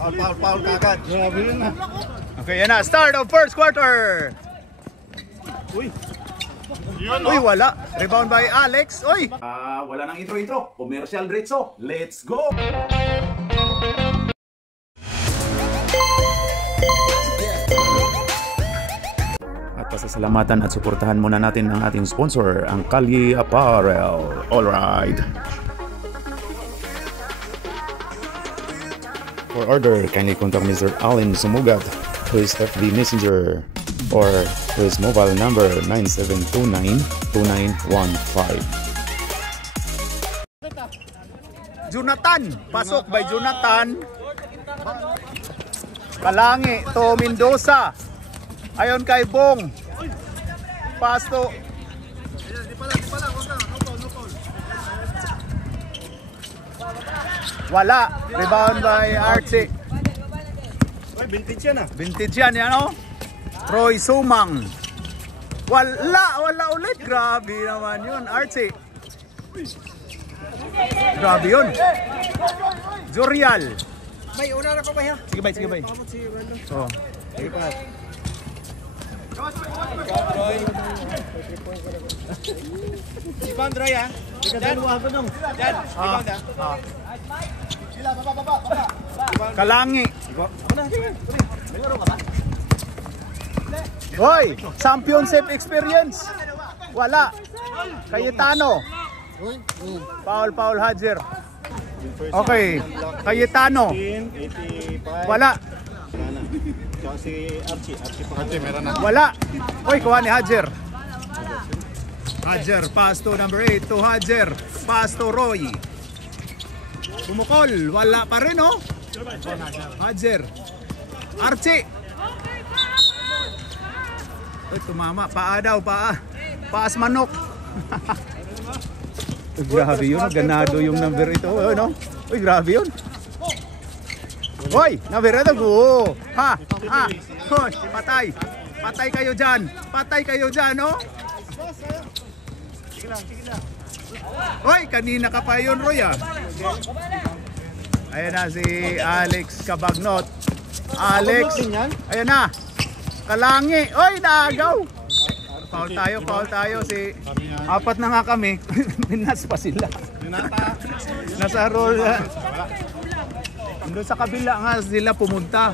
Foul kagad. Grabe yun ah. Okay, yan na. Start of first quarter. Uy. Uy, wala. Rebound by Alex. Uy. Wala nang intro. Commercial diretso. Let's go! At pasasalamatan at suportahan muna natin ang ating sponsor, ang Kalye Apparel. Alright. For order, kindly contact Mr. Allen Sumugat to his FB Messenger or to his mobile number 9729-2915. Jonathan. Pasok by Jonathan. Kalangi to Mendoza. Ayon kay Bong. Pasto. Wala. Rebound by Archie. Vintage yan ah. Vintage yan, yan o. Roy Sumang. Wala ulit. Grabe naman yun. Archie. Grabe yun. Jorial. May una na pa ba yan? Sige bay. Oh. Sige pa. Rebound Roy ha. Nagdalawa ako nung. Yan. Rebound ha. Sila baba. Kalangi. Hoy, championship experience. Wala. Cayetano. Paul Hajer. Okay. Cayetano. 85. Wala. Tsaka si Archie meron na. Wala. Hoy, kuha ni Hajer. Hajer, pass to number 8 to Hajer. Pass to Roy. Bumukol. Wala pa rin, oh. Hajer. Archie. Uy, tumama. Paa daw, paa. Paas manok. Grabe yun. Ganado yung number ito. No? Uy, grabe yun. Hoy, number ito. Oo. Ha. Hoy, patay. Patay kayo dyan, no? Hoy, kanina ka pa yun, Roy, ah. Ayan na si Alex Cabagnot. Alex. Ayan na. Kalangi. Oy, naagaw. Foul tayo. Apat na nga kami. Pinas pa sila. Nasa roll. Doon sa kabila nga sila pumunta.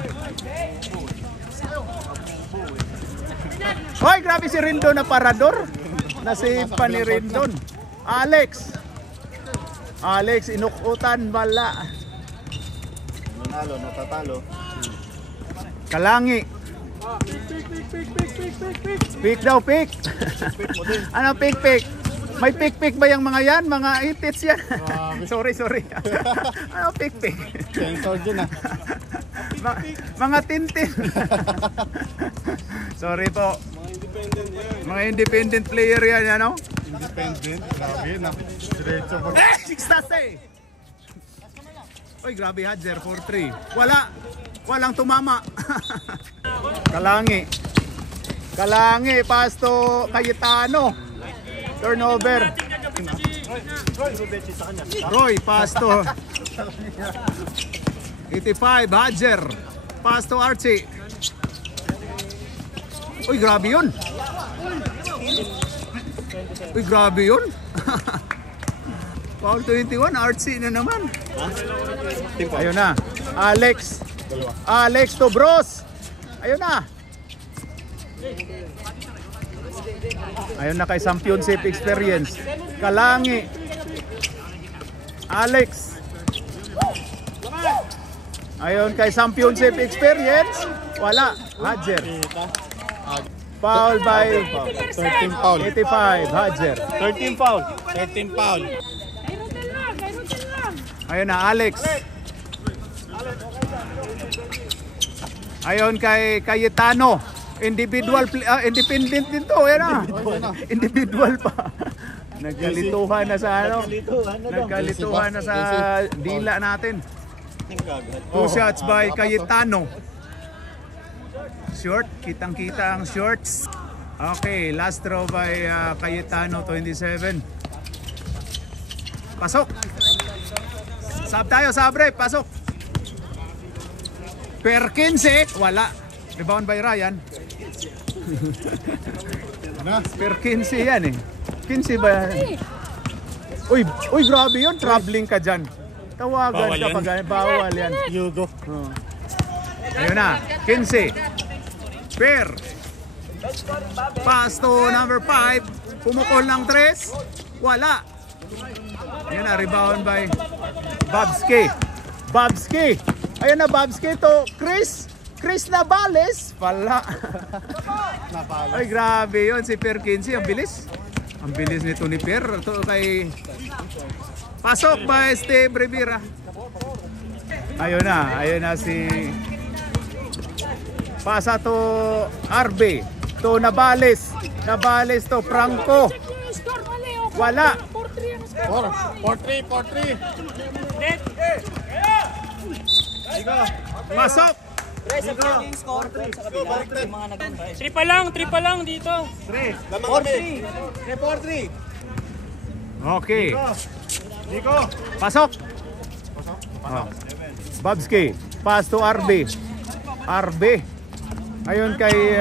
Hoy, grabe si Rendon na parador. Nasave pa ni Rendon. Alex, inukutan bala. Natatalo. Kalangi. Pick daw. Ano pick? May pick ba yung mga yan? Mga itits yan? Sorry. Ano pick? Sensor din ah. Mga tintin. Sorry po. Mga independent player yan, ano? Independent. Grabe na. Diretso po. Oy, grabe Hajer, 4-3. Walang tumama. Kalangi, pasto Cayetano. Turnover. Roy, pasto. 85, Hajer. Pasto Archie. Uy, grabe yun. Foul 21, Archie na naman. Ayun na. Alex to Bros. Ayun na. Ayun na kay championship experience. Kalangi. Alex. Ayun kay championship experience. Wala. Hajer. Foul by 13 foul. 85, Hajer. 13 foul. 13 foul. Ayun na, Alex. Ayun kay Cayetano. Independent din to. Ayan na. Individual pa. Nagkalituhan na sa dila natin. 2 shots by Cayetano. Short, kitang-kita ang shorts. Okay, last throw by Cayetano, 27. Pasok. Sab tayo, sabre, pasok. Per 15. Wala. Rebound by Ryan. Per 15 yan eh. 15 ba yan? Uy, grabe yun. Traveling ka dyan. Tawagan Bawal ka yan. pag bawal yan. Yugo. Oh. Ayun na, 15. Per. Pass to number 5. Pumukol ng 3. Wala. Ayun na, rebound by Babski. Babski. Ayun na, Babski to Chris. Chris Nabales. Pala. Ay, grabe yun. Si Per 15. Ang bilis. Ang bilis nito ni Per. Ito kay... Pasok by Steve Rivera. Ayun na si... Pasa to RB. To Nabales. Nabales to Franco. Wala. 4-3. Pasok. Tripa lang dito. Lamang kami. 4-3. Okay. Nico. Pasok. Oh. Babski. Pass to RB. RB. Ayun kay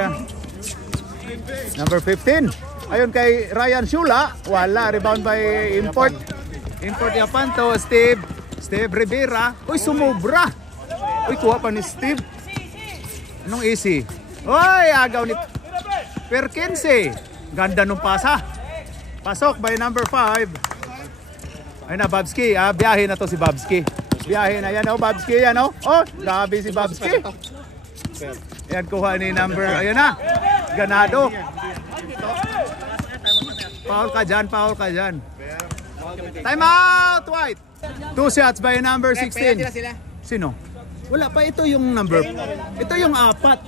number 15. Ayun kay Ryan Shula. Wala. Rebound by Import. Import Japan to Steve Rivera. Uy, sumubra. Uy, kuha pa ni Steve. Anong easy? Uy, agaw ni Per 15. Ganda nung pasa. Pasok by number 5. Ayun na, Babski. Biyahe na to si Babski. Biyahe na yan, Babski. Yan, oh. Grabe si Babski. Yan, kuha ni number. Ayun na. Ganado. Foul ka dyan. Time out, White. 2 shots by number 16. Sino? Wala pa, ito yung number. Ito yung 4.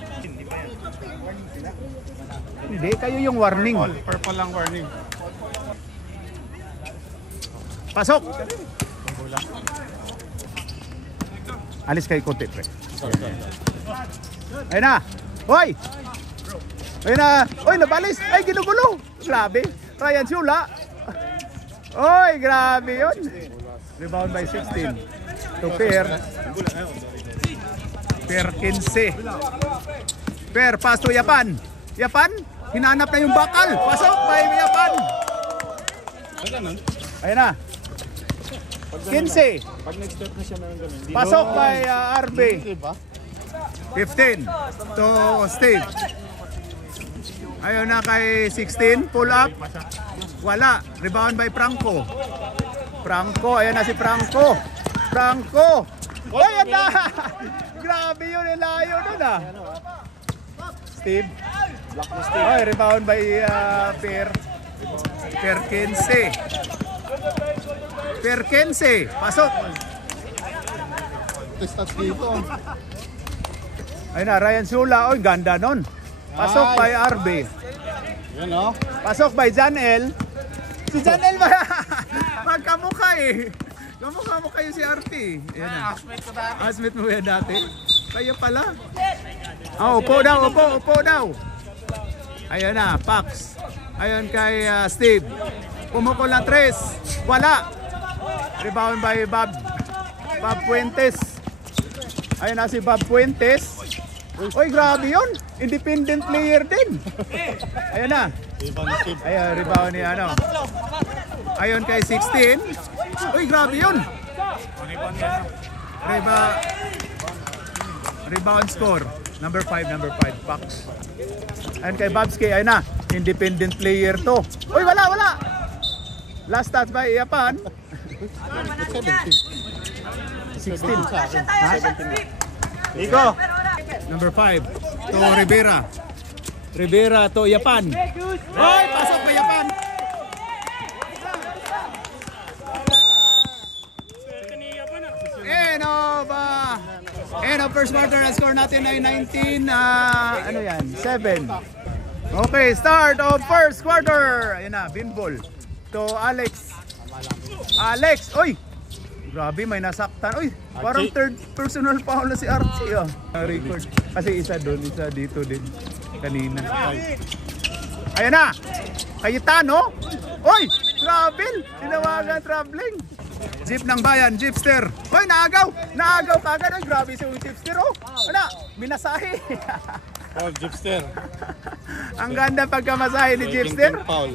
Hindi, kayo yung warning. Purple lang warning. Pasok! Alis kayo konti, pre. Ayun na! Hoy! Ayun na! Hoy, nabalis! Ay, ginugulo! Grabe! Ryan Shula! Hoy, grabe yun! Rebound by 16. To Per. Per 15. Per, pass to Japan. Japan, hinanap na yung bakal. Pasok by Japan. Ayun na. 15. Pasok by RB. 15. To Steve. Ayun na kay 16. Pull up. Wala. Rebound by Franco. Franco. Ayun na si Franco. Franco. Ayun na. Grabe yun. Ilayo nun ah. Steve. Ay, rebound by Per 15. Per 15. Pasok. Testas dito. Ayun na, Ryan Shula. Oy, ganda nun. Pasok by RB. Yan o. Pasok by Janel. Si Janel ba? Magkamukha eh. Kamukha mo kayo si RT. Ayan na. Asmit mo yan dati. Kaya pala. Upo daw. Ayun na, Pax. Ayun kay Steve. Pumukol na 3. Wala. Rebound by Bob Puentes. Ayun na si Bob Puentes. Uy, grabe yun. Independent player din. Ayun na. Ayun, rebound ni ano. Ayun kay 16. Uy, grabe yun. Rebound score. Number 5, Pax. Ayun kay Babski. Ayun na. Independent player to. Uy, wala. Last touch by Japan. 16. Nico. Number 5 to Rivera. Rivera to Japan. Hoy, pasok pa Japan. First quarter na score natin ay 19 ano yan? 7. Okay, start of first quarter. Ayun na, Binbol to Alex. Alex, oy. Grabe, may nasaktan. Uy, parang third personal foul na si Archie. Record. Kasi isa doon, isa dito din. Kanina. Ayan na. Cayetano. Uy, travel. Tinawagan traveling. Jeep ng bayan, Jeepster. Hoy, naagaw! Naagaw kagad. Ay, grabe si Jeepster, oh. Wala, minasahe. Paul Jeepster. Ang ganda pagkamasahe ni Jeepster. Paul.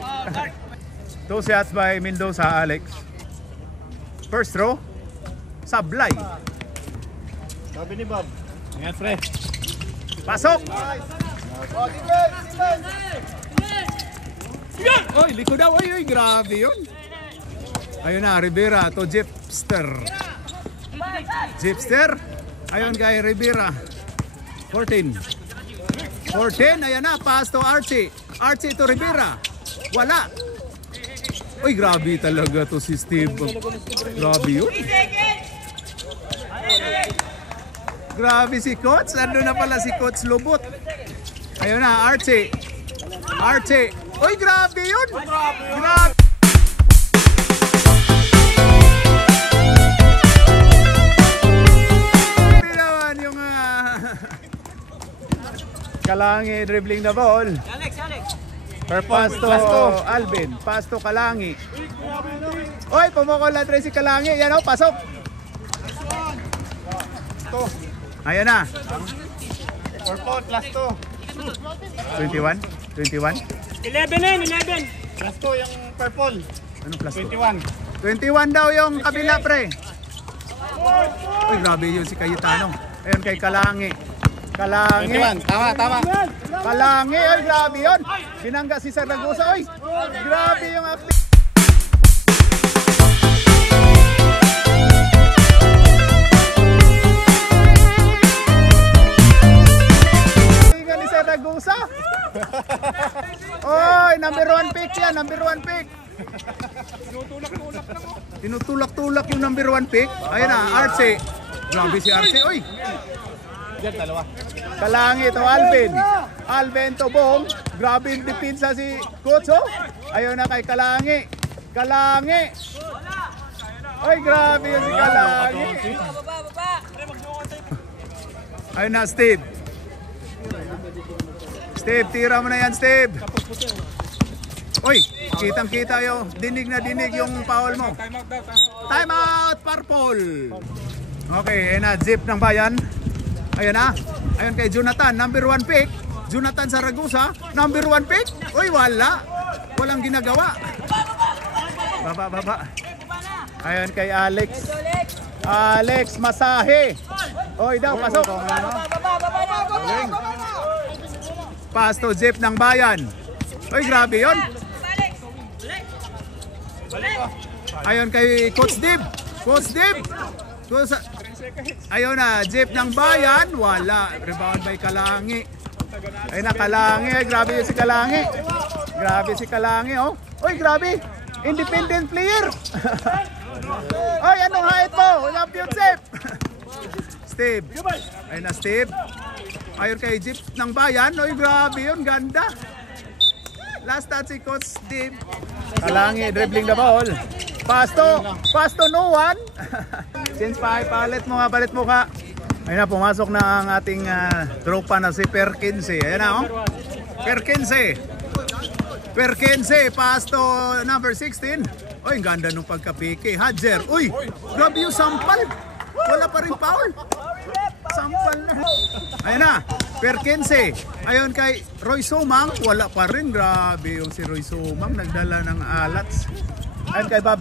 2 shots by Mendoza, Alex. First throw, sablay. Sabi ni Bob. Ingat, pre. Pasok! Oy, liko daw. Oy, grabe yun. Ayun na, Rivera to Jeepster. Jeepster. Ayun kay Rivera. 14. 14, ayan na, pass to Archie. Archie to Rivera. Wala. Uy, grabe talaga to si Steve. Grabe yun. Grabe si Coach. Ano na pala si Coach Lubot. Ayun na, Archie. Archie. Uy, grabe yun. Grabe. Naman yung Kalangi dribbling the ball. Pass to Alvin. Pass to Kalangi. Uy, pumukol na si Kalangi. Yan o, pasok. Ayan na. Purple, plus 21? 21? 11. Plus 2 yung purple. Anong plus 21. 21 daw yung kabila, pre. Uy, grabe yun si Cayetano. Ayun kay Kalangi. Kalangi. 21. Tama. Kalangi. Ay, grabe yun. Binangga si Saragosa. Uy, grabe yung acting. Ni Saragosa. Oy, number 1 pick yan. Number 1 pick. Tinutulak-tulak yung number 1 pick. Ayun na, Arce. Grabe si Arce. Uy. Diyan, dalawa. Kalangi to Alvin. Alvin to Bong. Grabe yung depensa si Coach, oh. Ayun na kay Kalangi. Kalangi. Uy, grabe yun si Kalangi. Ayun na, Steve. Steve, tira mo na yan, Steve. Uy, kitang-kita yung dinig na dinig yung foul mo. Time out, purple. Okay, ayun na, Jeep ng bayan. Ayun na. Ayun kay Jonathan, number 1 pick. Jonathan Saragosa, number 1 pick. Uy, wala. Walang ginagawa. Baba. Ayun kay Alex. Alex Masahe. Oy daw, pasok. Pass to Jeep ng bayan. Uy, grabe yun. Ayun kay Coach Dib. Ayun na, Jeep ng bayan. Wala. Rebound by Kalangi. Ayun na, Kalangi. Ay, grabe yun si Kalangi. Grabe si Kalangi, oh. Uy, grabe. Independent player. Oy, anong height mo? Walang Jeep. Steve. Ayun na, Steve. Ayun kay Jeep ng bayan. Oy, grabe yun. Ganda. Last touch si Coach Steve. Kalangi dribbling the ball. Pass to no one. Since palit mo ka. Ayun na, pumasok na ang ating tropa na si Perkins. Ayun na, oh. Perkins, pass to number 16. Oy, ang ganda nung pagkapiki. Hadjer. Uy, grabe yung sampal. Wala pa rin foul. Sampal na. Ayun na, Perkins. Ayun kay Roy Sumang, wala pa rin. Grabe yung si Roy Sumang, nagdala ng alats. Ayun kay Bob.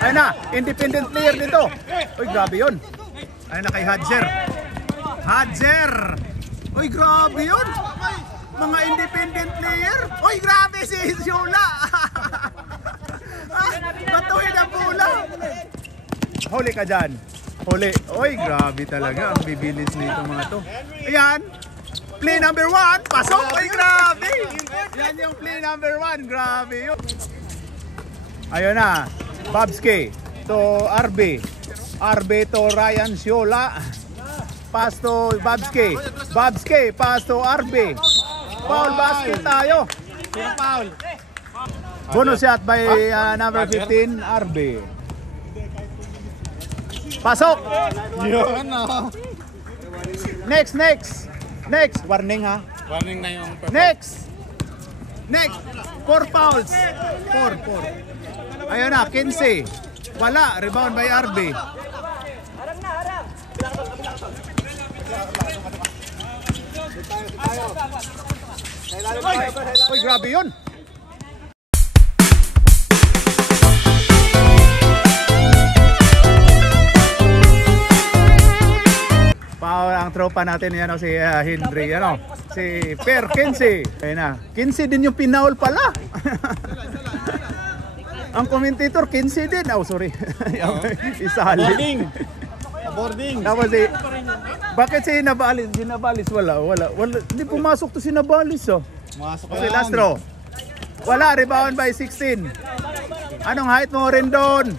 Ayun na, independent player dito. Uy, grabe yun. Ayun na kay Hadjer. Uy, grabe yun. Mga independent player. Uy, grabe si Yola. Batuhin ang bola. Huli ka dyan. Huli. Uy, grabe talaga. Ang bibilis nito mga to. Ayan. Play number 1. Pasok. Uy, grabe. Yan yung play number 1. Grabe yun. Ayun na. Babski to RB. RB to Ryan Siola. Pass to Babski. Pass to RB. Foul basket tayo. Foul. Bonus shot by number 15, RB. Pasok. Yun, no. Next. Warning, ha. Warning na yung purple. Next. 4 fouls. 4. Ayun na, 15. Wala. Rebound by RB. Uy, grabe yun. Foul ang tropa natin yan, si Henry, si Per 15. Ayun na, 15 din yung pinaul pala. Ang commentator 15 din. Oh, sorry. Isali. Boarding. Tapos bakit si Nabalis? Si Nabalis wala. Hindi pumasok to si Nabalis, oh. Masok Si Lastro. Wala, rebound by 16. Anong height mo rin doon?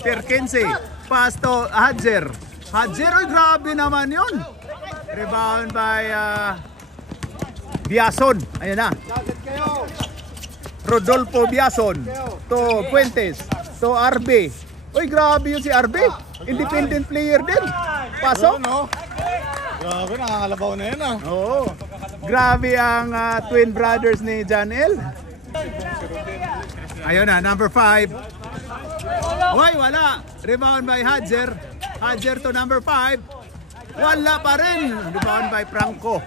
Per 15. Pass to Hadjer. Hadjer, oy, grabe naman yun. Rebound by Biason. Ayan na. Rodolfo Biason. To Fuentes. To RB. Uy, grabe yun si RB. Independent player din. Pasok. No? Grabe, nakakalabaw na yan ah. Oo. Grabe ang twin brothers ni Janel. Ayun na, number 5. Uy, wala. Rebound by Hadjer. Hadjer to number 5. Wala pa rin. Rebound by Franco.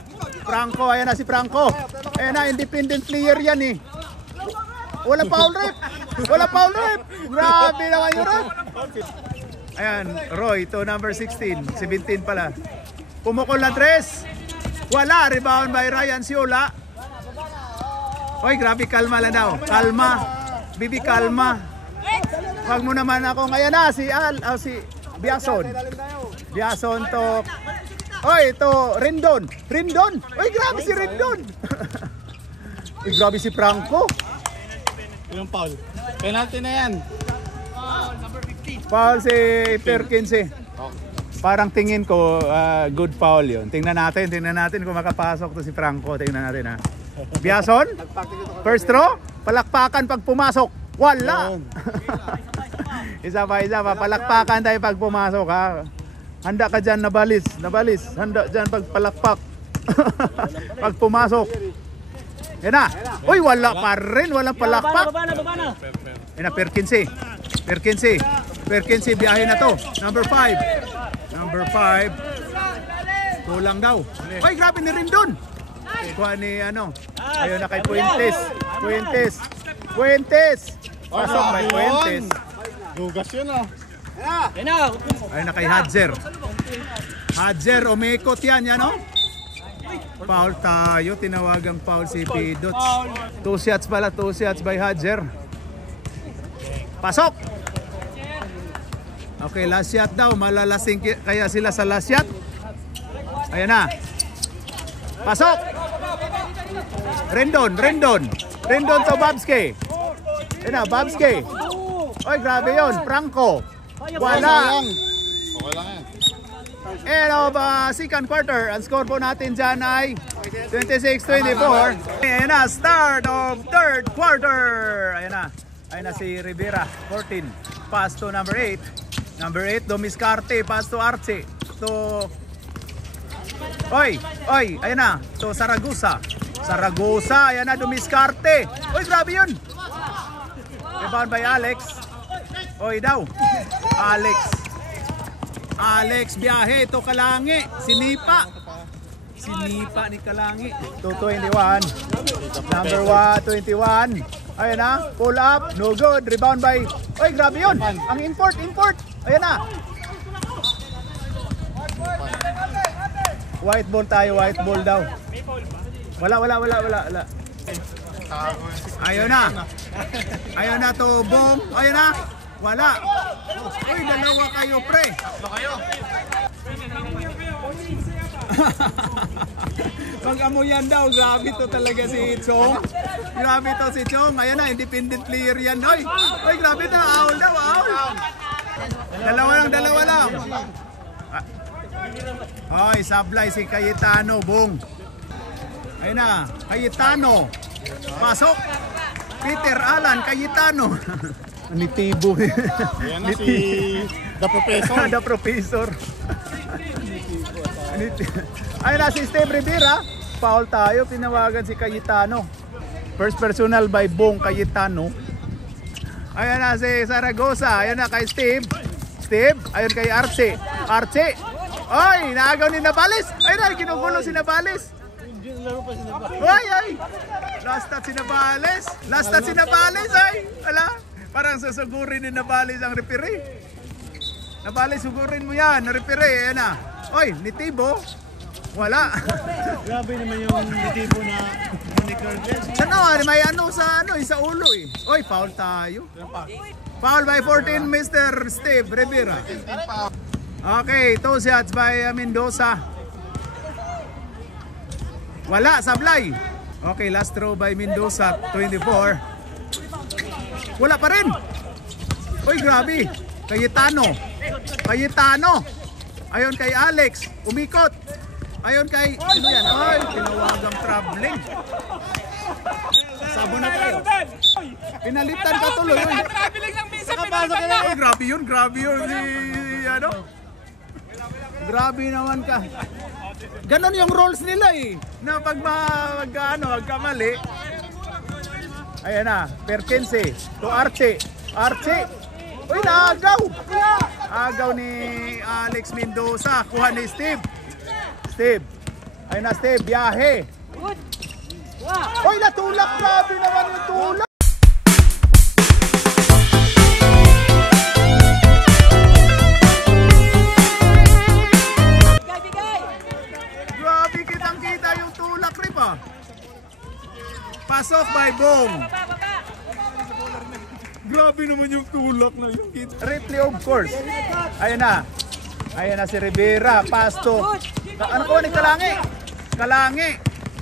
Franco, ayan na si Franco. Ayan na, independent player yan eh. Wala foul rep. Wala foul rep. Grabe naman yung rep. Ayan, Roy to number 16. 17 pala. Pumukol na 3. Wala, rebound by Ryan Siola. Oy, grabe, kalma lang daw. Kalma. Bibi, kalma. Wag mo naman ako. Ngayon na, si Biason. Biason to... Oy, to Rendon. Rendon. Oy, grabe si Rendon. Oy, grabe si Franco. Yung foul. Penalty na yan. Foul si Perkins eh. Parang tingin ko good foul yun. Tingnan natin kung makapasok to si Franco. Tingnan natin ha. Biason? First throw? Palakpakan pag pumasok. Wala! Isa pa. Palakpakan tayo pag pumasok ha. Handa ka dyan, Nabalis. Handa dyan pag palakpak. Pag pumasok. Yan na. Uy, wala pa rin. Walang palakpak. Yan na, Perkins. Perkins, biyahe na to. Number 5. Kulang daw. Uy, grabe ni Rendon. Kuha ni ayun na kay Fuentes. Pasok by Fuentes. Dugas yun ah. Ayun na kay Hadjer. Umikot yan, Foul tayo, tinawagang foul si Pidots. 2 shots by Hadjer. Pasok! Okay, last shot daw. Malalasing kaya sila sa last shot. Ayan na. Pasok! Rendon to Babske. Ayan na, Babske. Oy, grabe yun. Franco. Wala. Okay lang yan. And of second quarter, ang score po natin dyan ay 26-24. Ayan na, start of third quarter. Ayan na si Rivera, 14. Pass to number 8. Number 8, Domiscarte. Pass to Arce. Oy, ayan na. To Saragosa, ayan na, Domiscarte. Oy, grabe yun. Rebound by Alex. Oy daw. Alex biyahe to Kalangi. Sinipa ni Kalangi. 221. Number 121. Ayan na. Pull up. No good. Rebound by... Oy, grabe yun. Ang import. Ayan na. White ball tayo. White ball daw. Wala. Ayun na to. Boom. Ayun na. Wala. Uy, dalawa kayo, pre. Tatlo kayo. Pag-amuyan daw, grabe to talaga si Chong. Ayan na, independent player yan. Oy, grabe na. Aul daw. Dalawa lang. Oy, sablay si Cayetano. Boom. Ayun na, Cayetano. Pasok. Peter Alan Cayetano. Nitibo. Ayan na si The Professor. The Professor. Ayun na si Steve Rivera. Foul tayo. Tinawagan si Cayetano. First personal by Bong Cayetano. Ayan na si Zaragoza. Ayan na kay Steve. Steve. Ayun kay Archie. Archie. Oy, naagaw ni Nabales. Ayun na, ginugulo si Nabales. Oy, ay. Last touch si Nabales. Last touch si Nabales, ay. Ala, parang susugurin ni Nabales ang referee. Nabales, sugurin mo yan. Referee, ayan na. Oy, ni Tibo. Wala. Grabe naman yung nitibo na moniker. Ano, may ano sa ulo eh. Oy, foul tayo. Foul by 14, Mr. Steve Rivera. Okay, 2 shots by Mendoza. Wala, sablay. Okay, last throw by Mendoza, 24. Wala pa rin. Oy, grabe. Cayetano. Ayon kay Alex, umikot. Ayon kay, ano yan? Ay, tinawagang traveling. Sabo na tayo. Pinalitan ka tuloy. Traveling ng misa. Ay, grabe yun. Ano? Grabe naman ka. Ganon yung rules nila eh. Na pag magkamali. Ayan na, Perkinse to Archie. Uy, naagaw. Agaw ni Alex Mendoza. Kuha ni Steve. Ayun na Steve, biyahe. Uy, natulak. Grabe naman yung tulak. Grabe, kitang-kita yung tulak rin pa. Pasok by Bong. Grabe naman yung tulak na yung kita. Replay of course. Ayun na si Rivera. Pasto. Ano ko ni Kalangi.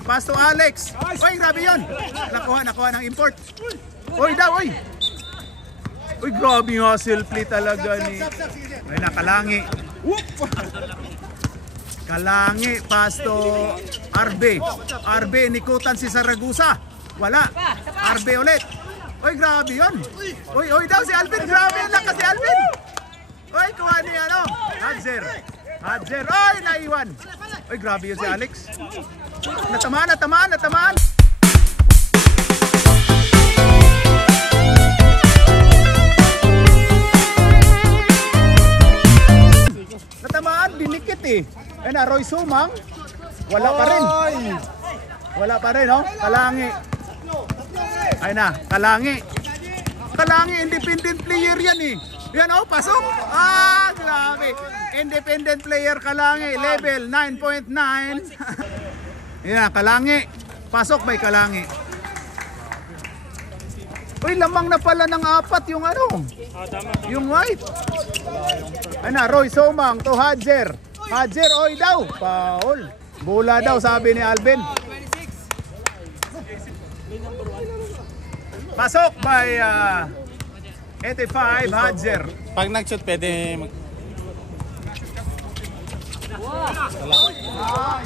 Pasto Alex. Uy, grabe yun. Nakuha ng import. Uy, grabe yung hustle play talaga ni. Ayun na, Kalangi, Pasto, RB, nikutan si Zaragoza. Wala. RB ulit. Uy, grabe yun. Uy daw si Alvin. Grabe yun lang kasi Alvin. Uy, kuha ni Hadjer. Uy, naiwan. Uy, grabe yun si Alex. Natamaan. Natamaan, dinikit eh. Ayun na, Roy Sumang. Wala pa rin, oh. Kalangi. Ayun na, Kalangi, independent player yan eh. Yan oh, pasok. Grabe. Independent player Kalangi, level 9.9. Yan, Kalangi. Pasok by Kalangi. Uy, lamang na pala ng 4 yung yung white. Ayun na, Roy Somang to Hadjer, oy daw. Foul. Bola daw sabi ni Alvin. Pasok by 85, Hadjer. Pag nag-shoot, pwede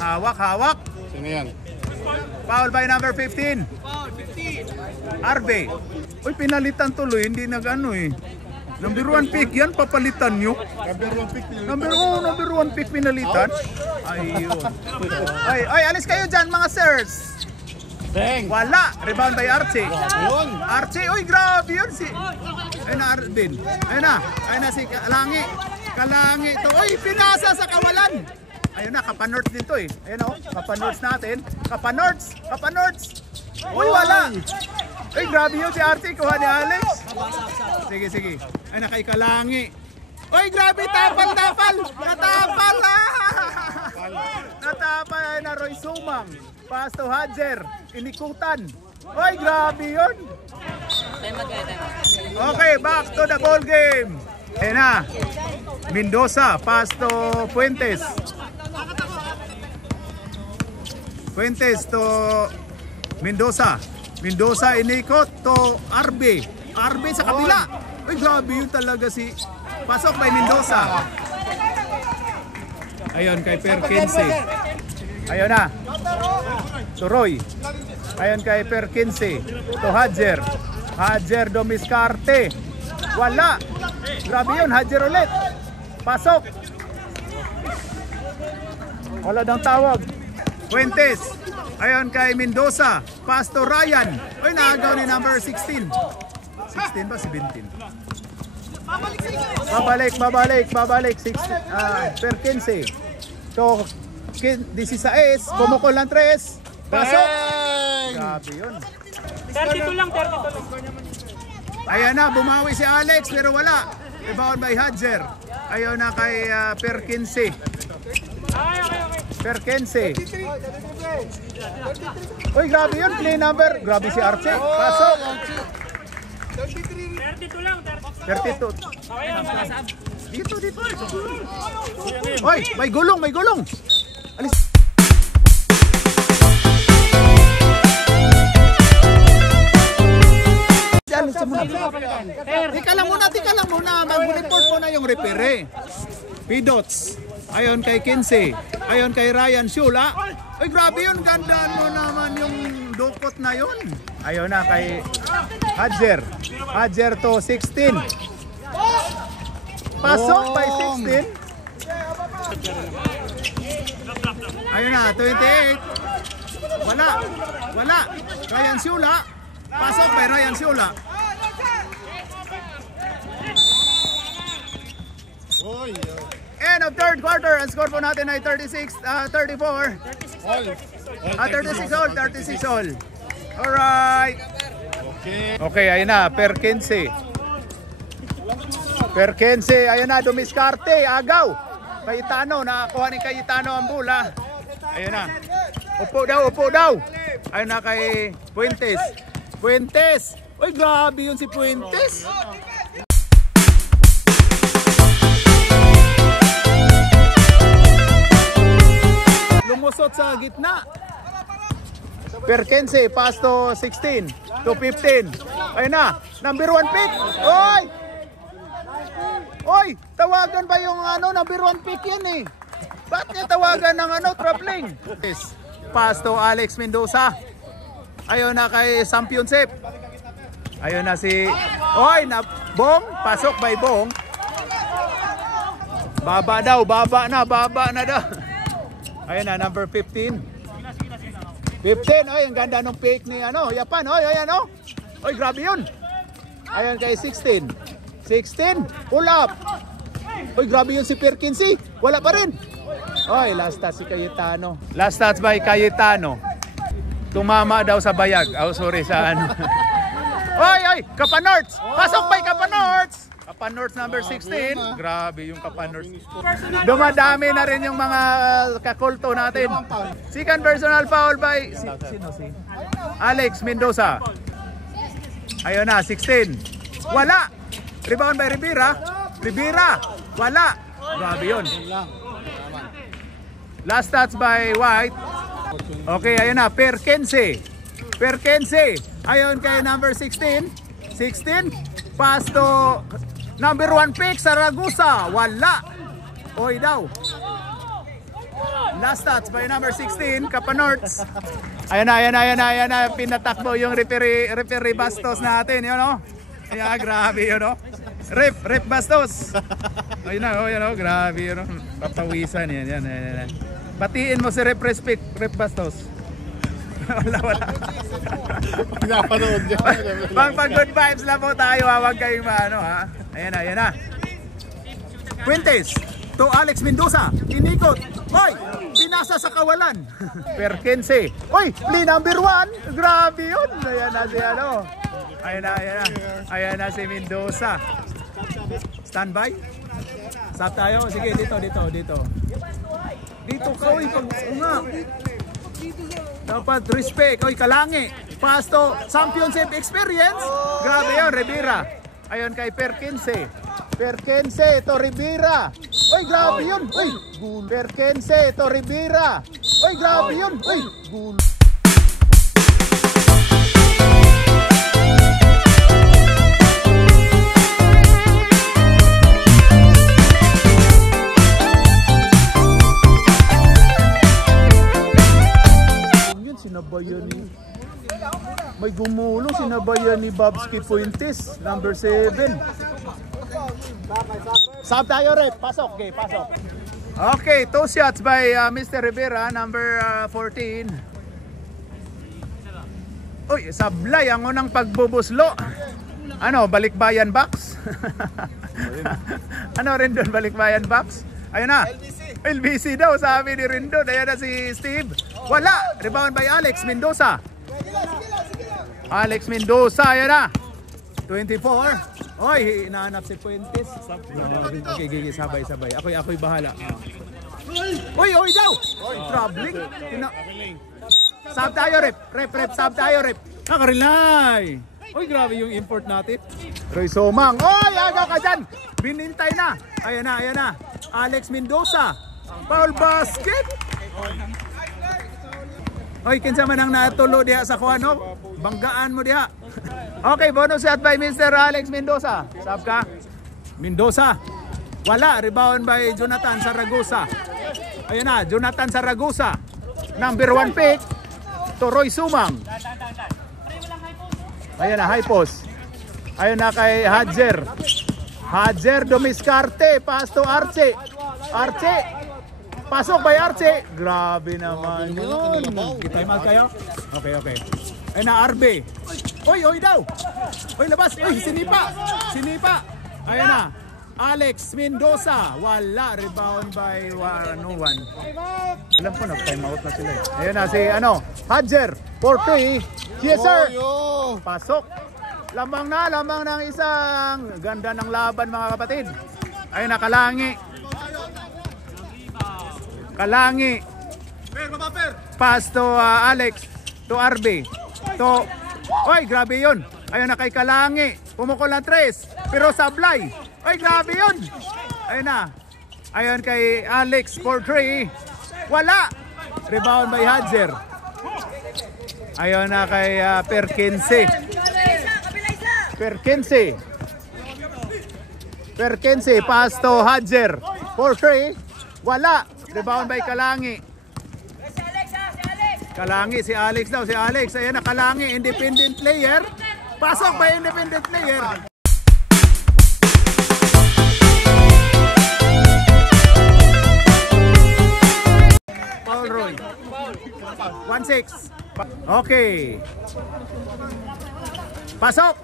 Hawak. Sino yan? Foul by number 15. RB. Uy, pinalitan tuloy, hindi nag-ano eh. Number 1 pick yan, papalitan nyo. Number 1 pick pinalitan. Ayun. Ay, alis kayo dyan mga sirs. Bang! Wala. Rebound by Archie. Yun! Archie, uy, grabe yun si. Ayun na, Arvin. Ayun na si Kalangi. Kalangi to. Uy, pinasa sa kawalan. Ayun na, Kapanorts din to eh. Ayun o, Kapanorts natin. Kapanorts. Uy, wala. Uy, grabe yun si Archie. Kuha ni Alex. Sige. Ayun na kay Kalangi. Uy, grabe, tapal. Natapal. Ayun na, Roy Sumang. Pasto Hadjer. Inikutan. Uy, grabe yun. Okay, back to the ball game. Ayun na. Mendoza, Pasto Fuentes to Mendoza. Inikot to RB sa kabila. Uy, grabe yun talaga si. Pasok by Mendoza. Ayun kay Perkinse. Ayun na. To Roy. Ayun kay Perkinse. To Hadjer Domiscarte. Wala. Grabe yun, Hadjer ulit. Pasok. Wala daw tawag. Fuentes. Ayun kay Mendoza. Pasto Ryan. Uy, naagaw ni number 16. Si 16 ba? 17. Babalik. 16, per 15. So, 16, kumukol ng 3. Pasok! Grabe yun. 32 lang. Ayan na, bumawi si Alex pero wala. Rebound by Hadjer. Ayaw na kay per 15. Per 15. Uy, grabe yun. Play number. Grabe si Archie. Pasok. 32 lang. 32. Dito. Uy, may gulong. Alis. Tika lang muna. Mag-report mo na yung referee. Pidots. Ayon kay Kinsey. Ayon kay Ryan Shula. Ay, grabe yun. Gandaan mo naman yung dukot na yun. Ayon na kay Hadjer. Hadjer to 16. Pasok by 16. Ayun na, 28. Wala. Ryan Shula. Pasok by Ryan Shula. End of third quarter. Ang score po natin ay 34. 36 all. Alright. Okay, ayun na. Per 15. Ayun na. Dumiskarte. Agaw. Cayetano. Nakakuha ni Cayetano ang bola. Ayun na. Upo daw. Ayun na kay Puentes. Uy, grabe yun si Puentes. Lumusot sa gitna. Perkense, pass to 16 to 15. Ayun na, number 1 pick. Oy, tawagan ba yung number 1 pick yan eh? Ba't niya tawagan ng traveling? Pass to Alex Mendoza. Ayun na kay Championship. Ayun na si Bong, pasok by Bong. Baba na daw. Ayun na, number 15. 15, ang ganda ng pick ni Yapan. Oy, grabe yun. Ayun kay 16. 16, pull up. Oy, grabe yun si Perkinsey. Wala pa rin. Oy, last touch si Cayetano. Last touch by Cayetano. Tumama daw sa bayag. Sorry sa Oy, Kapanorts. Pasok by Kapanorts. Kapanorts number 16. Grabe yung Kapanorts. Dumadami na rin yung mga kakulto natin. Second personal foul by Alex Mendoza. Ayun na, 16. Wala. Rebound by Rivera. Wala. Grabe yun. Last touch by White. Okay, ayun na. Perkense. Ayun kay number 16. 16. Pass to number 1 pick, Saragusa. Wala. Oy daw. Last touch by number 16, Kapanorts. Ayan na. Pinatakbo yung referee Bastos natin. Yun o. Ayan, grabe yun o. Ref Bastos. Ayun na, grabe yun o. Papawisan yan. Batiin mo si Ref Bastos. Wala. Pag good vibes lang po tayo, huwag kayong ha. Ayan na. Puentes to Alex Mendoza. Inikot. Oy, pinasa sa kawalan. Perkense. Oy, play number 1. Grabe yun. Ayan na si Ayan na si Mendoza. Standby. Stop tayo. Sige, dito. Dito ka, dapat respect. Oy, Kalangi. Pass to Championship Experience. Grabe yun, Rivera. Ayun kay Perkense to Rivera. Oy, grabe yun. Oy, Perkense to Rivera. Oy, grabe yun. Oy, sinabayan ni may gumulong, sinabayan ni Babski Puentes, number 7. Sab tayo, Rep. Pasok. Okay, 2 shots by Mr. Rivera, number 14. Uy, sablay ang unang pagbubuslo. Ano, Balikbayan Box? Ano Rendon, Balikbayan Box? Ayun na. LBC daw, sabi ni Rendon. Ayan na si Steve. Wala. Rebound by Alex Mendoza. Alex Mendoza, ayan na. 24. Oy, hinahanap si Fuentes. Okay, sabay. Ako'y bahala. Uy, daw. Troubling. Sab tayo, rep. Sab tayo, rep. Nakarilay. Uy, grabe yung import natin. Roy Somang. Oy, aga ka dyan. Binintay na. Ayan na. Alex Mendoza. Foul basket. Oy, kinsa man ang natulo diha sa kuano? Banggaan mo diha. Okay, bonus shot by Mr. Alex Mendoza. Sab ka. Mendoza. Wala. Rebound by Jonathan Saragosa. Ayan na, Jonathan Saragosa. Number 1 pick. To Roy Sumang. Ayan na, high post. Ayan na kay Hadjer. Hadjer Domiscarte. Pass to Arce. Pasok by Arce. Grabe naman yun. Time out kayo? Okay. Ayan na, RB. Oy daw. Oy, labas. Oy, sinipa. Ayan na. Alex Mendoza. Wala. Rebound by no one. Alam ko, nag-time out na sila. Ayan na, si Hadjer. 4-3. Yes, sir. Pasok. Lamang ng isang. Ganda ng laban, mga kapatid. Ayun na, Kalangi. Pass to Alex. To RB. Oy, grabe yun. Ayun na kay Kalangi. Pumukol ng 3. Pero sablay. Oy, grabe yun. Ayun na. Ayun kay Alex 4-3. Wala. Rebound by Hadjer. Ayun na kay Perkense. Pass to Hadjer. 4-3. Wala. Rebound by Kalangi. Si Alex daw. Ayan na, Kalangi. Independent player. Pasok by independent player. Paul Roy. 1-6. Okay. Pasok.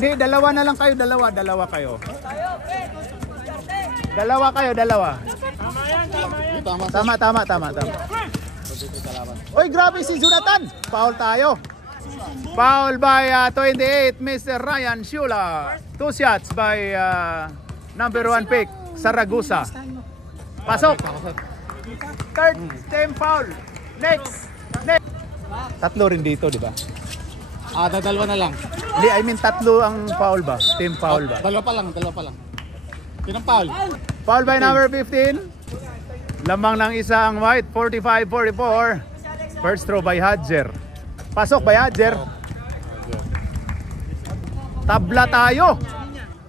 Hindi, dalawa na lang kayo. Dalawa kayo. Tama. Oy, grabe si Jonathan. Foul tayo. Foul by 28, Mr. Ryan Shula. 2 shots by number 1 pick, Saragosa. Pasok. Third team foul. Next. Tatlo rin dito, di ba? Dalawa na lang. Hindi, I mean tatlo ang foul ba? Team foul ba? Dalawa pa lang. Sinang foul? Foul by number 15. Lamang ng isang white, 45-44. First throw by Hadjer. Pasok by Hadjer. Tabla tayo.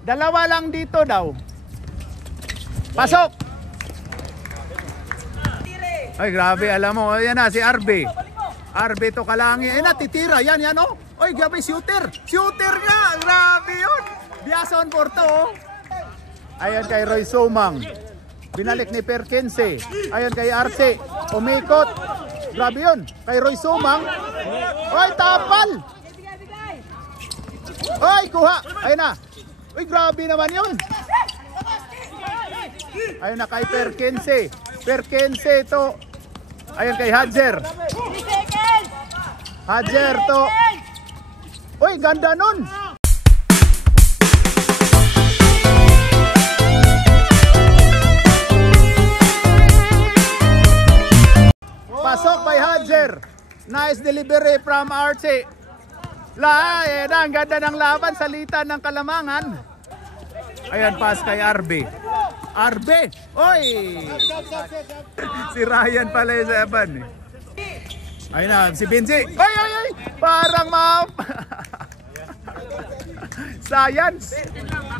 Dalawa lang dito daw. Pasok. Ay, grabe, alam mo. Ayan na, si RB. RB to Kalangi. Ay, natitira. Yan, oh. Oy, grabe, shooter. Shooter nga. Grabe yun. Biason Porto, oh. Ayan kay Roy Somang. Binalik ni Perkense. Ayan kay Arce. Umikot. Grabe yun. Kay Roy Somang. Oy, tapal. Oy, kuha. Ayun na. Uy, grabe naman yun. Ayun na kay Perkense. Perkense to. Ayun kay Hadjer. Hadjer to. Uy, ganda nun. Pasok by Hadjer. Nice delivery from Arce. Ayan na, ang ganda ng laban. Salitan ng Kalamangan. Ayan, pass kay RB. RB! Oy! Si Ryan pala yung saban. Ayun na, si Benji. Ay! Parang science.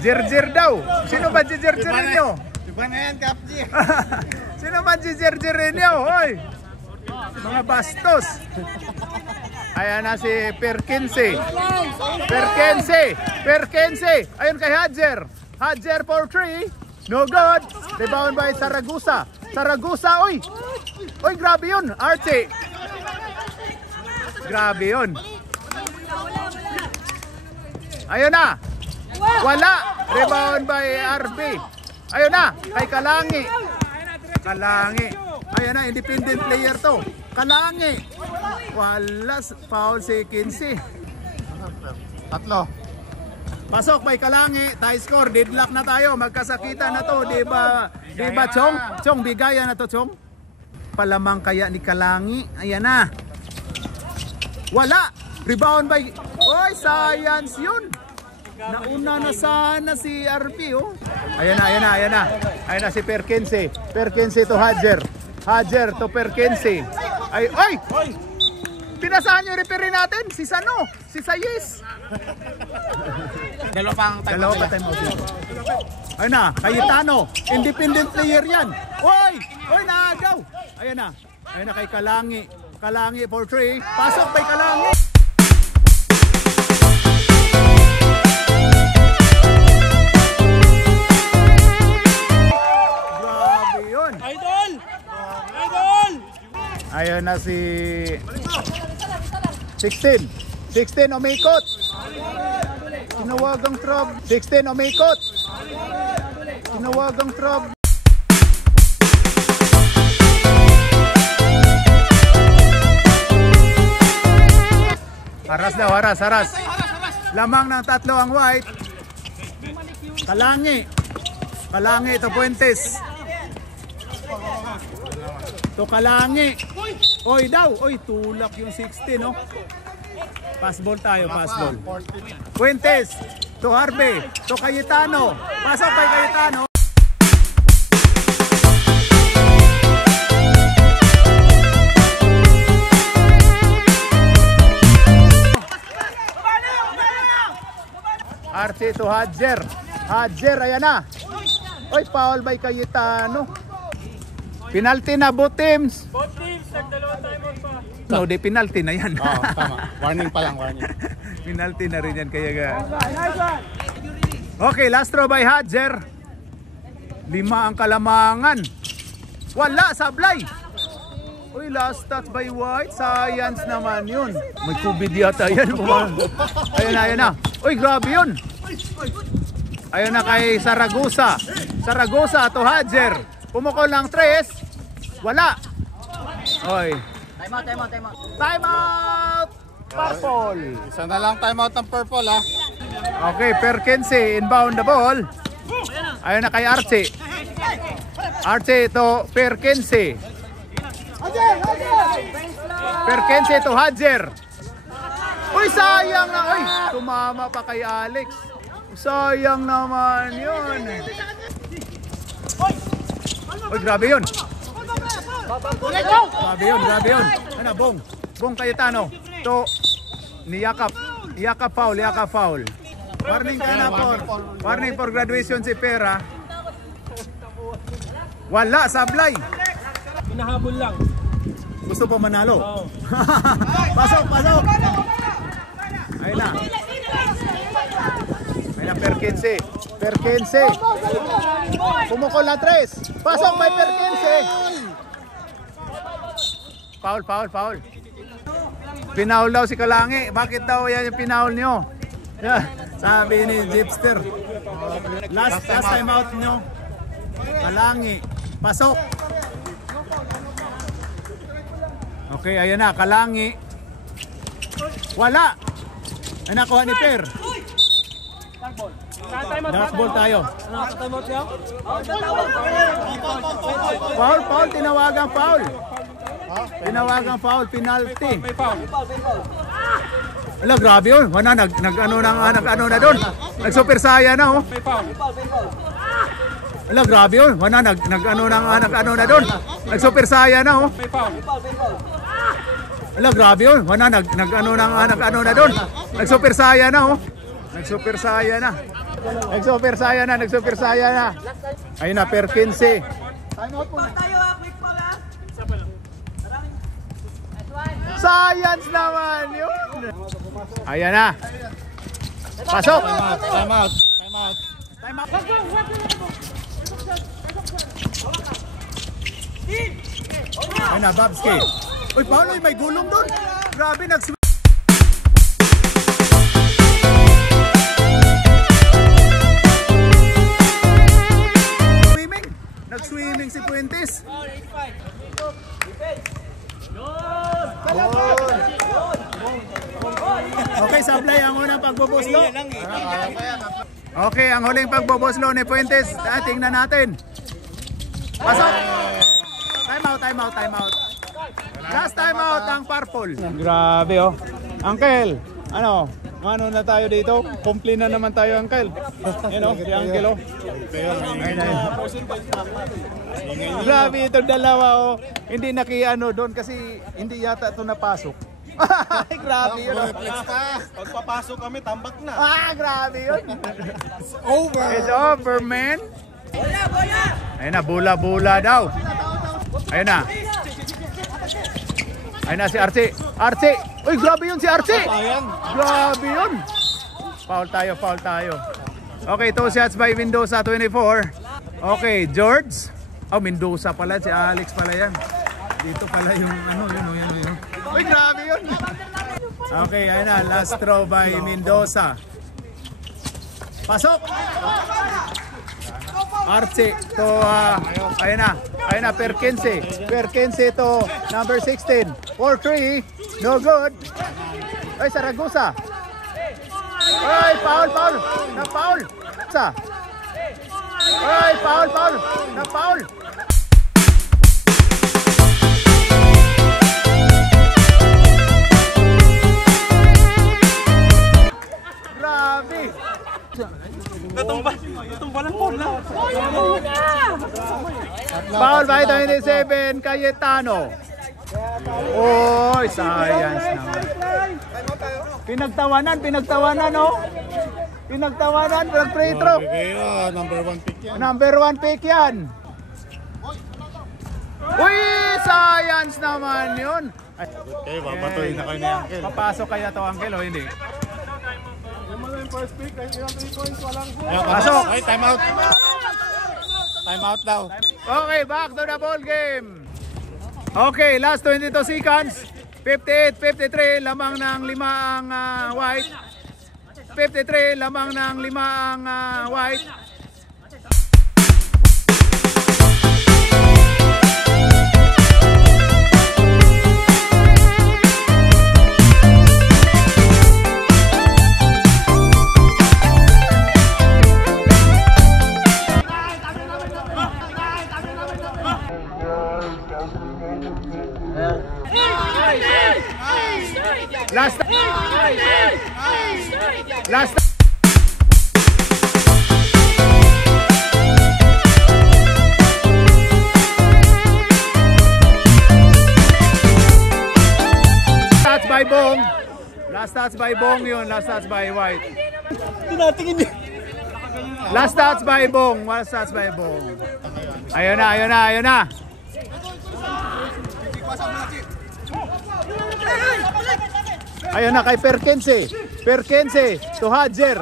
Jerjer daw. Sino ba si Jerjer ninyo? Iba na yan, Kapji. Sino ba si Jerjer ninyo? Oy! Mga bastos. Ayan na si Perkense. Ayun kay Hadjer. Hadjer for 3. No good. Rebound by Saragosa. Oy! Oy, grabe yun. Arce. Grabe yun. Ayun na. Wala. Rebound by RB. Ayun na. Kay Kalangi. Kalangi. Ayun na. Independent player to. Kalangi. Wala. Foul si Kinsey. Tatlo. Pasok by Kalangi. Tie score. Deadlock na tayo. Magkasakitan na to. Diba Chong? Chong, bigayan na to, Chong. Palamang kaya ni Kalangi. Ayan na. Wala. Rebound by... Oy, science yun. Nauna na sana si RP, oh. Ayan na si Perkinsey. Perkinsey to Hadjer. Hadjer to Perkinsey. Ay, pinasahan yung referee natin. Si Sano. Si Sayes. Dalawa pa time out. Ayun na, Cayetano. Independent player yan. Oy, naagaw. Ayan na kay Kalangi. Kalangi for 3. Pasok kay Kalangi. Grabe yun. Idol! Ayun na si 16 umikot. Tinawagang trap. 16 umikot. Tinawagang trap. Haras daw, haras. Lamang ng tatlo ang white. Kalangi to Puentes. To Kalangi. Oy, tulak yung 16, no? Passball tayo, passball. Puentes, to Harvey, to Cayetano. Pasok kay Cayetano. Archie to Hadjer. Hadjer, ayan na. Oy, foul by Cayetano. Penalty na, both teams. Nagdalawang timeout pa. No, di penalty na yan. Oo, tama. Warning pa lang, warning. Penalty na rin yan kaya ga. Okay, last throw by Hadjer. 5 ang Kalamangan. Wala, sablay. Uy, last touch by White. Science naman yun. May kubid yata yan. Ayun na. Uy, grabe yun. Ayun na kay Saragosa. Saragosa to Hadjer. Pumukol ng 3. Wala. Oy. Time out. Purple. Isa na lang timeout ng purple, ha? Okay, Perkinsey inbound the ball. Ayun na kay Archie. Archie to Perkinsey. Perkinsey to Hadjer. Uy, sayang na. Uy, tumama pa kay Alex. Sayang naman yun. Uy, grabe yun. Grabe yun. Ano, Bong Cayetano. To Yakap foul. Warning ka na po. Warning for graduation si Pera. Wala, sablay. Hinahabol lang. Gusto po manalo. Pasok. Ayun na. Perkinsey. Pumukol na 3. Pasok by Perkinsey. Foul. Pinaul daw si Kalangi. Bakit daw yan yung pinaul nyo? Sabi ni Jipster. Last time out nyo. Kalangi. Pasok. Okay, ayan na. Kalangi. Wala. Ay, nakuha ni Per. Dartball tayo. Foul. Tinawagang foul. Penalty. Ala, grabe yun. Nag-ano na doon. Nag-super saya na, oh. Ala, grabe yun. Nag-ano na doon. Nag-super saya na, oh. Ala, grabe yun. Nag-ano na doon. Nag-super saya na, oh. Nag-super saya na. Ayun na, Perkinsey. Science naman yun. Ayan na. Pasok. Time out. Ayun na, Babski. Uy, paano may gulong doon? Grabe, huling si Fuentes. Okay, supply ang unang pagbubuslo. Okay, ang huling pagbubuslo ni Fuentes. Tingnan natin. Pasok. Time out, time out, time out. Last time out ang purple. Grabe oh. Uncle, ano na tayo dito? Complete na naman tayo, Uncle. You know, si Uncle oh. Grabe ito dalawa oh. Hindi nakiano doon kasi hindi yata ito napasok. Ay, grabe yun. Pagpapasok kami, tambak na. Grabe yun. It's over. It's over, man. Ayun na, bula-bula daw. Ayun na. Ayun na si Archie. Archie. Uy, grabe yun si Archie. Grabe yun. Foul tayo, foul tayo. Okay, 2 shots by Mendoza, 24. Okay, George. Oh, Mendoza pala. Si Alex pala yan. Dito pala yung ano, yun. Uy, grabe yun. Okay, ayun na. Last throw by Mendoza. Pasok. Archie to, ayun na, Perkinse to number 16. 4-3. No good. Ay, Saragosa. Ay, foul. Na foul. Ay, foul. Na foul. Grabe. Natumba lang po na. Foul by 27, Cayetano. Oy, science naman. Pinagtawanan, oh. Pinagtawanan, free throw. Number 1 pick yan. Number 1 pick yan. Uy, science naman yun. Okay, babatoy na kayo ni Uncle. Papasok kaya to, Uncle, o hindi? First pick, yung 3 points, walang Pasok. Ay, time out. Time out daw. Okay, back to the ball game. Okay, last 22 seconds. 58-53, lamang ng 5 ang white. 53, lamang ng 5 ang white. Last touch by Bong. Last touch by Bong yun. Last touch by White. Last touch by Bong. Last touch by Bong. Ayun na. Ayun na kay Perkinse to Hadjer.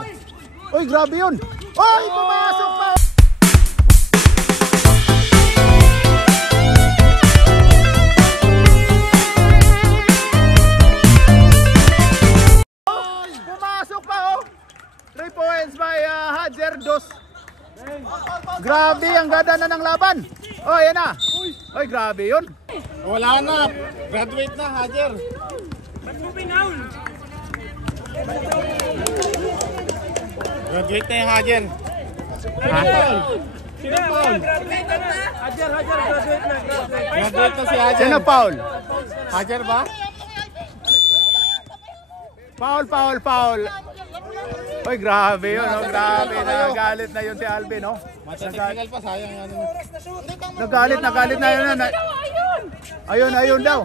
Uy, grabe yun. Uy, pumasok pa. Pumasok pa, oh. 3 points by Hadjer Dos. Grabe, ang ganda na ng laban. Oh, ayan na. Uy, grabe yun. Wala na. Graduate na, Hajer. Graduate na yung Hajer. Sino Paul? Hajar, graduate na. Graduate na si Hajer. Sino Paul? Hajer ba? Paul. Uy, grabe yun, oh, grabe. Nagalit na yun si Alvin, oh. Technical pa, sayang yan. Nagalit na yun. Ayun daw.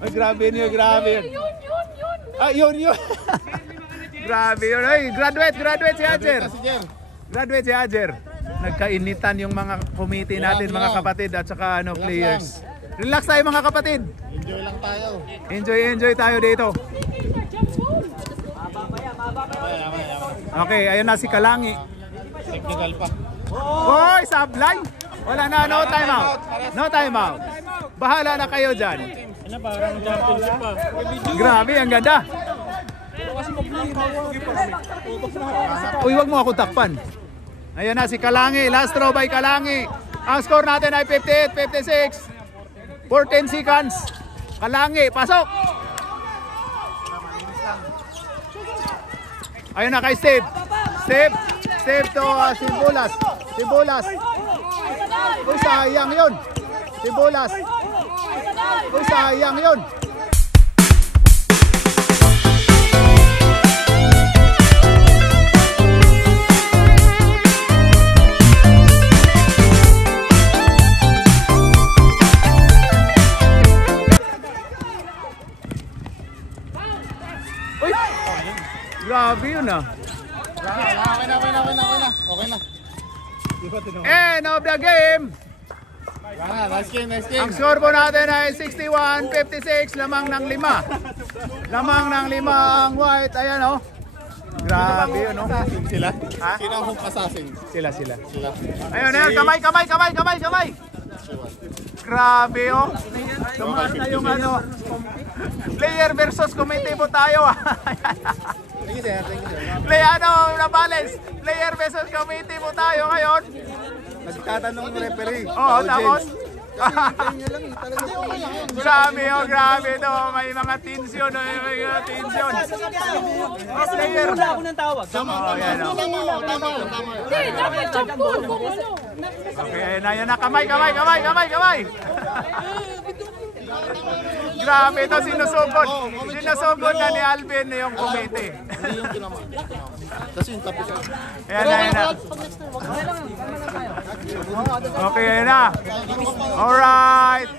Ay, grabe yun. Ah, yun. Grabe yun. Ay, graduate si Hajer. Graduate si Hajer. Nagkainitan yung mga committee natin, mga kapatid at saka players. Relax tayo mga kapatid. Enjoy lang tayo. Enjoy tayo dito. Okay, ayun na si Kalangi. Technical pa. Hoy, sablay. Wala na, no time out. Bahala na kayo dyan. Grabe, ang ganda. Uy, wag mo ako takpan. Ayun na si Kalangi, last throw by Kalangi. Ang score natin ay 58-56. 14 seconds. Kalangi, pasok. Ayun na kay Steve. Steve to Sibulas. Sibulas. Uy, sayang yun. Sibulas. Uy, sayang yun. Uy, grabe yun ah. Okay na. End of the game. Nice game. Ang score po natin ay 61-56, lamang ng 5. Lamang ng 5 ang white. Ayan oh. Grabe yun oh. Sila? Ha? Sino ang hook assassin? Sila. Sila. Ayun, ayun, kamay. Grabe oh. Tumaas na yung ano. Player versus committee po tayo ah. Thank you, sir. Na-balance. Player versus committee po tayo ngayon. Nagtatanong ng referee. Oo, tapos. Grabe to. May mga tensyon. Player. Ako ng tawag. Oh, yan oh. Okay, ayun na. Kamay. Grabe to, sinusugod na ni Alvin yung committee. Hindi yung tinaman. Kasi yung tapos. Ayan na. Okay, ayun na. Alright.